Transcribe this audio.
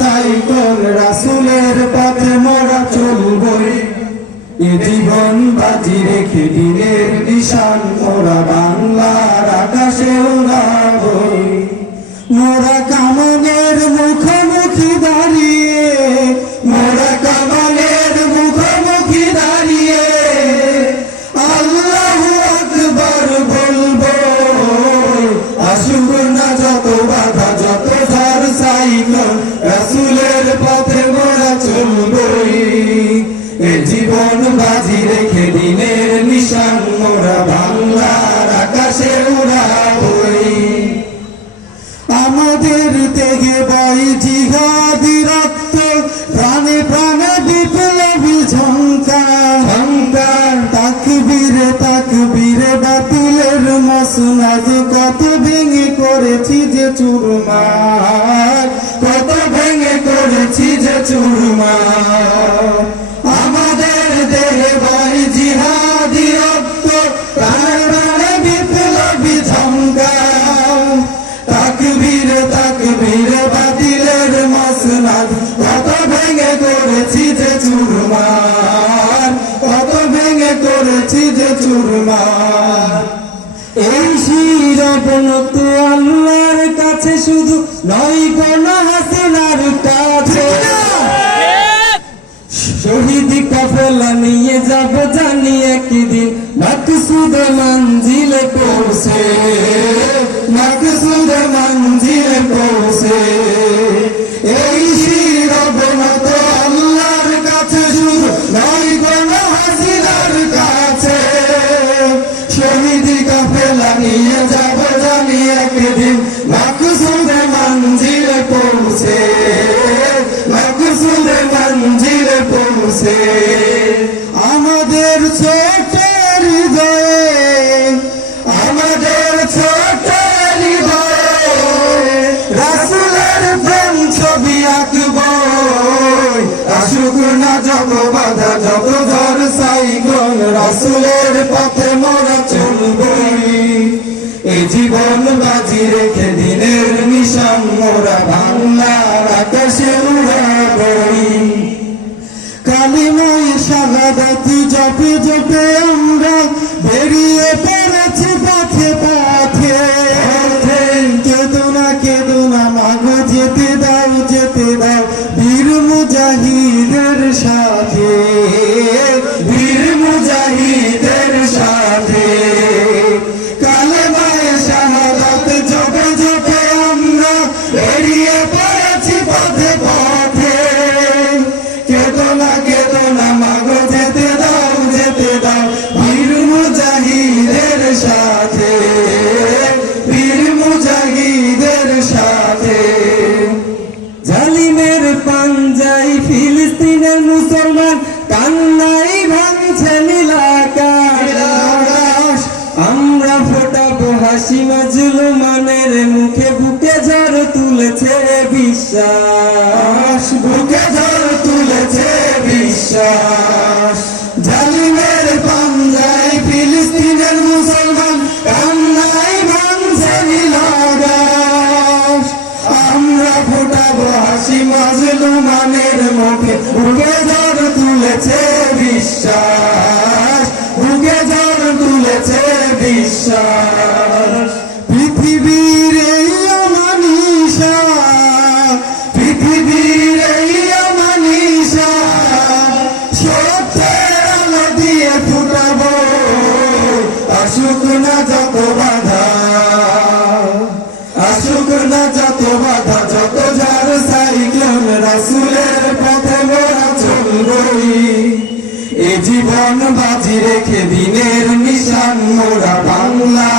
Cycle রাসূলের পথে মোরা চলবই, এ জীবন বাজি রেখে দিনের নিশান মোরা বাংলার আকাশে উড়াবই। মোরা কামানের মুখোমুখি দাঁড়িয়ে, মোরা কামানের মুখোমুখি দাঁড়িয়ে আল্লাহু আকবার বলবো। আসুক না যত বাধা যত ঝড় সাইকেল রাসূলের পথে মোরা চলবই, এ জীবন বাজি রেখে দিনের নিশান মোরা বাংলার আকাশে উড়াবই। আমাদের তেগে বয় জিহাদি রক্ত, প্রাণে প্রাণে বিপ্লবী ঝংকার ঝংকার। তাকবীরে তাকবীরে বাতিলের মসনদ কত ভেঙে করেছি যে চুরমার, কত ভেঙে করেছি যে চুরমার। আমাদের দেহে বয় জিহাদি রক্ত, প্রাণে প্রাণে বিপ্লবী ঝংকার। তাকবীরে তাকবীরে বাতিলের মসনদ কত ভেঙে করেছি যে চুরমার, কত ভেঙে করেছি যে চুরমার। এই শিরবনত আল্লাহর কাছে শুধু নয় কোন হাসিনার কাছে। শহীদ কাফেলা নিয়ে যাব জানি একদিন মাকসুদ মঞ্জিলে পৌঁছে, মাকসুদ মঞ্জিলে পৌঁছে। এই শিরবনত আল্লাহর কাছে শুধু নয় কোন হাসিনার কাছে। শহীদ কাফেলা নিয়ে যাব জানি একদিন মাকসুদ মঞ্জিলে পৌঁছে, মাকসুদ মঞ্জিলে পৌঁছে। আমাদের ছোট হৃদয়ে, আমাদের ছোট হৃদয়ে রাসূলের প্রেম ছবি আঁকবই। আসুক না যত বাধা যত ঝড় সাইকেল রাসূলের পথে মোরা চলবই, এ জীবন বাজি রেখে দিনের নিশান মোরা বাংলার আকাশে উড়াবই। কালিমায়ে শাহাদাত জপে জপে আমরা বেরিয়ে পড়েছি পথে পথে। কেদো না মাগো যেতে দাও যেতে দাও বীর মুজাহিদের সাথে, বীর মুজাহিদের সাথে। কালিমায়ে শাহাদাত জপে জপে আমরা বেরিয়ে পড়েছি পথে পথে। কেদো না মাগো যেতে দাও যেতে দাও বীর মুজাহিদের সাথে, বীর মুজাহিদের সাথে। জালিমের পাঞ্জায় ফিলিস্তিনের মুসলমান কান্নাই ভাঙছে নীল আকাশ। আমরা ফোটাবো হাসি মাজলুমানের মুখে, বুকে ঝড় তুলেছে বিশ্বাস, বুকে ঝড় তুলেছে বিশ্বাস। জালিমের পাঞ্জায় ফিলিস্তিনের মুসলমান কান্নাই ভাঙছে নীল আকাশ। আমরা ফোটাবো হাসি মাজলুমানের মুখে, বুকে ঝড় তুলেছে বিশ্বাস, বুকে ঝড় তুলেছে বিশ্বাস। পৃথিবীর এই অমানিসা, পৃথিবীর এই অমানিসা সত্যের আলো দিয়ে ফুটাবো। আসুক না যত বাধা, আসুক না যত বাধা যত ঝড় সাইকেল রাসূলের পথে মোরা চলবই, এ জীবন বাজি রেখে দিনের নিশান মোরা বাংলা